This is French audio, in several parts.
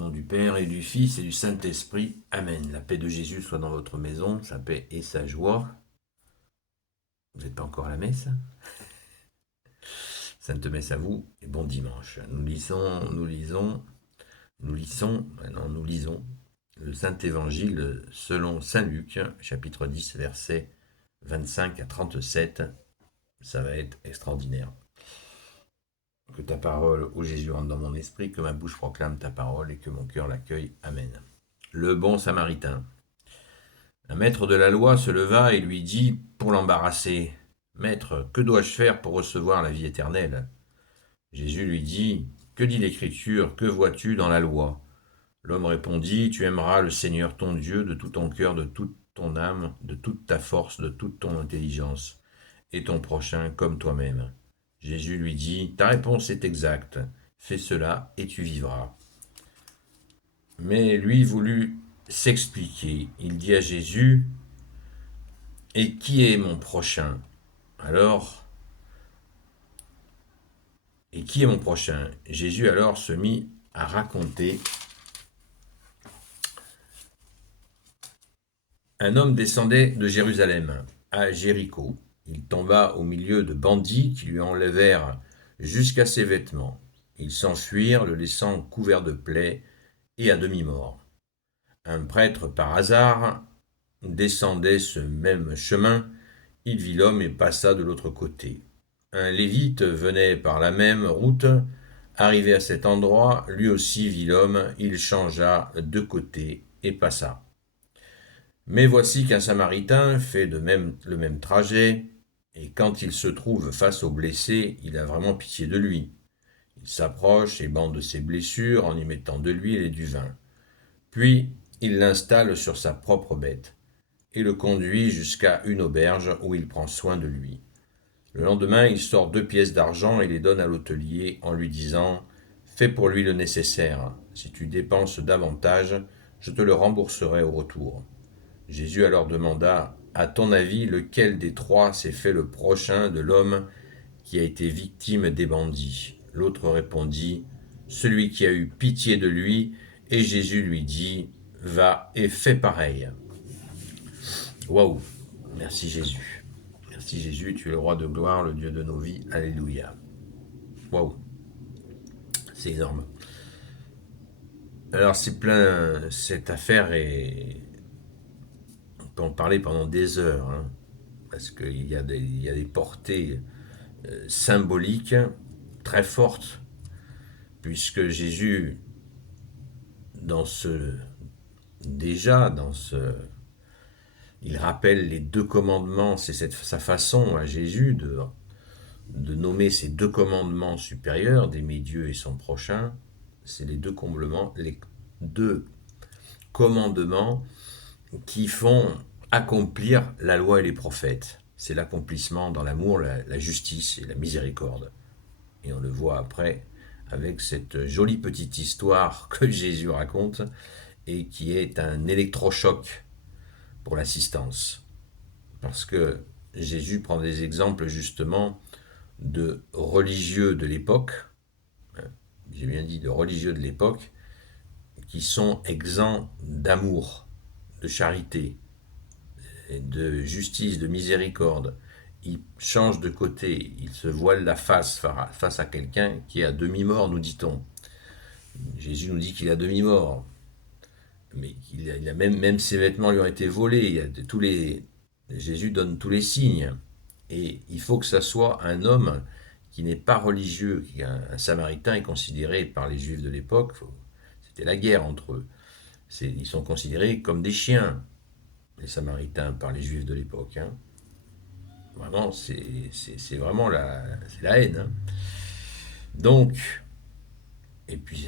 Au nom du Père et du Fils et du Saint-Esprit. Amen. La paix de Jésus soit dans votre maison, sa paix et sa joie. Vous n'êtes pas encore à la messe? Sainte messe à vous et bon dimanche. Nous lisons le Saint-Évangile selon Saint Luc, chapitre 10, versets 25 à 37. Ça va être extraordinaire. Que ta parole, ô Jésus, rentre dans mon esprit, que ma bouche proclame ta parole et que mon cœur l'accueille. Amen. Le bon Samaritain. Un maître de la loi se leva et lui dit, pour l'embarrasser, « Maître, que dois-je faire pour recevoir la vie éternelle ?» Jésus lui dit, « Que dit l'Écriture? Que vois-tu dans la loi ?» L'homme répondit, « Tu aimeras le Seigneur ton Dieu de tout ton cœur, de toute ton âme, de toute ta force, de toute ton intelligence, et ton prochain comme toi-même. » Jésus lui dit, « Ta réponse est exacte, fais cela et tu vivras. » Mais lui voulut s'expliquer. Il dit à Jésus, « Et qui est mon prochain ?» Alors, et qui est mon prochain? Jésus alors se mit à raconter. Un homme descendait de Jérusalem à Jéricho. Il tomba au milieu de bandits qui lui enlevèrent jusqu'à ses vêtements. Ils s'enfuirent, le laissant couvert de plaies et à demi-mort. Un prêtre, par hasard, descendait ce même chemin. Il vit l'homme et passa de l'autre côté. Un lévite venait par la même route. Arrivé à cet endroit, lui aussi vit l'homme. Il changea de côté et passa. Mais voici qu'un Samaritain fait le même trajet, et quand il se trouve face au blessé, il a vraiment pitié de lui. Il s'approche et bande ses blessures en y mettant de l'huile et du vin. Puis, il l'installe sur sa propre bête et le conduit jusqu'à une auberge où il prend soin de lui. Le lendemain, il sort 2 pièces d'argent et les donne à l'hôtelier en lui disant « Fais pour lui le nécessaire. Si tu dépenses davantage, je te le rembourserai au retour. » Jésus alors demanda « À ton avis, lequel des 3 s'est fait le prochain de l'homme qui a été victime des bandits ?» L'autre répondit « Celui qui a eu pitié de lui. » Et Jésus lui dit « Va et fais pareil. » Waouh! Merci Jésus. Merci Jésus, tu es le roi de gloire, le Dieu de nos vies. Alléluia. Waouh! C'est énorme. Alors c'est plein, cette affaire est... On peut en parler pendant des heures, hein, parce qu'il y a des portées symboliques très fortes, puisque Jésus, il rappelle les 2 commandements, c'est sa façon à Jésus de nommer ces 2 commandements supérieurs, d'aimer Dieu et son prochain. C'est les deux commandements qui font accomplir la loi et les prophètes. C'est l'accomplissement dans l'amour, la justice et la miséricorde. Et on le voit après avec cette jolie petite histoire que Jésus raconte et qui est un électrochoc pour l'assistance. Parce que Jésus prend des exemples justement de religieux de l'époque, j'ai bien dit de religieux de l'époque, qui sont exempts d'amour, de charité, de justice, de miséricorde. Ils changent de côté, ils se voilent la face à quelqu'un qui est à demi-mort, nous dit-on. Jésus nous dit qu'il est à demi-mort, mais même ses vêtements lui ont été volés. Jésus donne tous les signes. Et il faut que ça soit un homme qui n'est pas religieux. Un Samaritain est considéré par les Juifs de l'époque, c'était la guerre entre eux. Ils sont considérés comme des chiens, les Samaritains, par les Juifs de l'époque. Hein. Vraiment, c'est vraiment la haine. Hein. Donc, et puis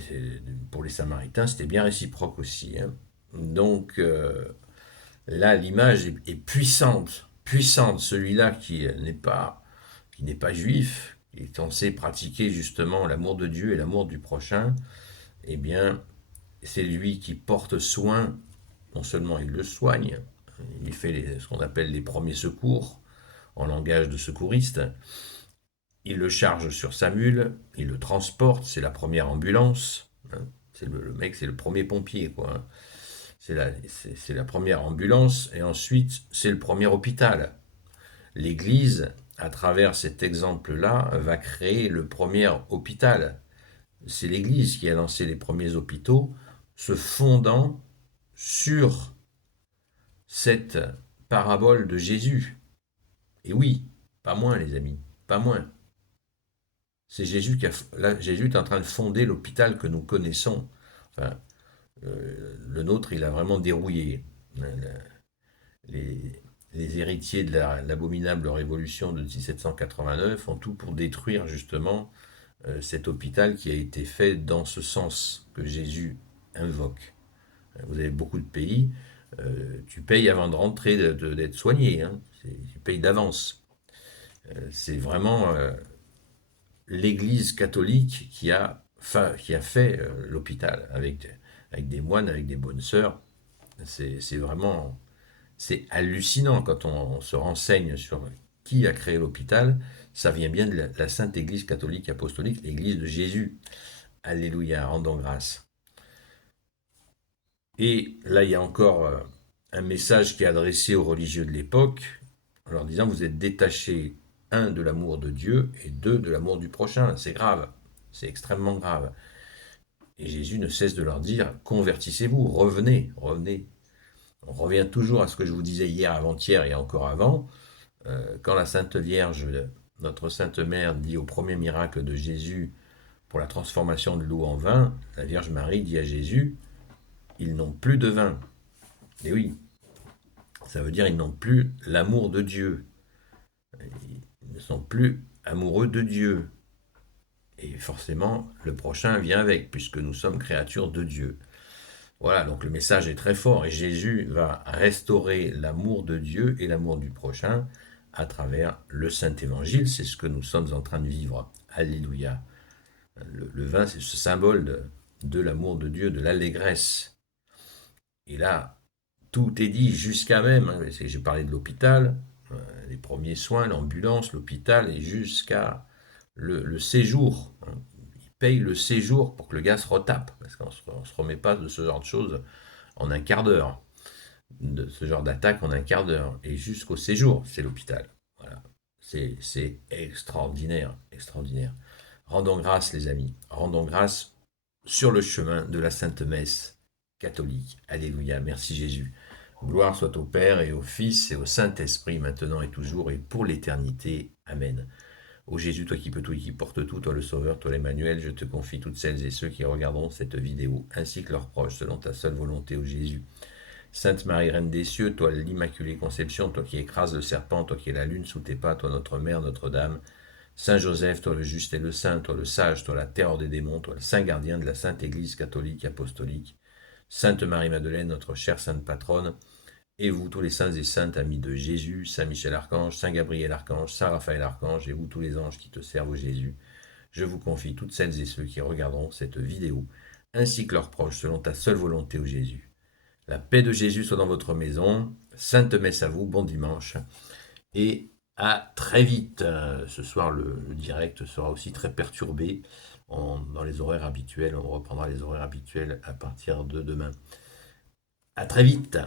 pour les Samaritains, c'était bien réciproque aussi. Hein. Donc, là, l'image est puissante. Celui-là qui n'est pas juif, qui est censé pratiquer justement l'amour de Dieu et l'amour du prochain, eh bien, c'est lui qui porte soin, non seulement il le soigne, il fait ce qu'on appelle les premiers secours, en langage de secouriste, il le charge sur sa mule, il le transporte, c'est la première ambulance, hein, Le mec, c'est le premier pompier, quoi, hein. C'est la première ambulance, et ensuite, c'est le premier hôpital. L'Église, à travers cet exemple-là, va créer le premier hôpital. C'est l'Église qui a lancé les premiers hôpitaux, se fondant sur cette parabole de Jésus. Et oui, pas moins, les amis, pas moins. C'est Jésus là, Jésus est en train de fonder l'hôpital que nous connaissons. Enfin, le nôtre, il a vraiment dérouillé. Les, les héritiers de l'abominable révolution de 1789 font tout pour détruire justement cet hôpital qui a été fait dans ce sens que Jésus invoque. Vous avez beaucoup de pays, tu payes avant de rentrer, d'être soigné, hein. Tu payes d'avance. C'est vraiment l'Église catholique qui a fait l'hôpital avec des moines, avec des bonnes sœurs. C'est vraiment, c'est hallucinant quand on se renseigne sur qui a créé l'hôpital. Ça vient bien de la Sainte Église catholique apostolique, l'Église de Jésus. Alléluia, rendons grâce. Et là, il y a encore un message qui est adressé aux religieux de l'époque, en leur disant, vous êtes détachés, un, de l'amour de Dieu, et deux, de l'amour du prochain. C'est grave, c'est extrêmement grave. Et Jésus ne cesse de leur dire, convertissez-vous, revenez, revenez. On revient toujours à ce que je vous disais hier, avant-hier et encore avant. Quand la Sainte Vierge, notre Sainte Mère, dit au premier miracle de Jésus pour la transformation de l'eau en vin, la Vierge Marie dit à Jésus, ils n'ont plus de vin. Et oui, ça veut dire ils n'ont plus l'amour de Dieu. Ils ne sont plus amoureux de Dieu. Et forcément, le prochain vient avec, puisque nous sommes créatures de Dieu. Voilà, donc le message est très fort, et Jésus va restaurer l'amour de Dieu et l'amour du prochain à travers le Saint-Évangile. C'est ce que nous sommes en train de vivre. Alléluia. Le vin, c'est ce symbole de l'amour de Dieu, de l'allégresse. Et là, tout est dit jusqu'à même, hein, j'ai parlé de l'hôpital, les premiers soins, l'ambulance, l'hôpital, et jusqu'à le séjour, hein. Ils payent le séjour pour que le gars se retape, parce qu'on ne se remet pas de ce genre de choses en un quart d'heure, de ce genre d'attaque en un quart d'heure, et jusqu'au séjour, c'est l'hôpital. Voilà. C'est extraordinaire, extraordinaire. Rendons grâce, les amis, rendons grâce sur le chemin de la Sainte Messe catholique. Alléluia, merci Jésus. Gloire soit au Père et au Fils et au Saint-Esprit, maintenant et toujours et pour l'éternité. Amen. Ô Jésus, toi qui peux tout et qui portes tout, toi le Sauveur, toi l'Emmanuel, je te confie toutes celles et ceux qui regarderont cette vidéo, ainsi que leurs proches, selon ta seule volonté, ô Jésus. Sainte Marie, Reine des cieux, toi l'Immaculée Conception, toi qui écrases le serpent, toi qui es la lune sous tes pas, toi notre Mère, Notre-Dame. Saint Joseph, toi le juste et le saint, toi le sage, toi la terreur des démons, toi le saint gardien de la Sainte Église catholique apostolique. Sainte Marie-Madeleine, notre chère sainte patronne, et vous tous les saints et saintes amis de Jésus, Saint Michel Archange, Saint Gabriel Archange, Saint Raphaël Archange, et vous tous les anges qui te servent au Jésus, je vous confie toutes celles et ceux qui regarderont cette vidéo, ainsi que leurs proches, selon ta seule volonté, au Jésus. La paix de Jésus soit dans votre maison, sainte messe à vous, bon dimanche, et à très vite. Ce soir, le direct sera aussi très perturbé dans les horaires habituels. On reprendra les horaires habituels à partir de demain. À très vite.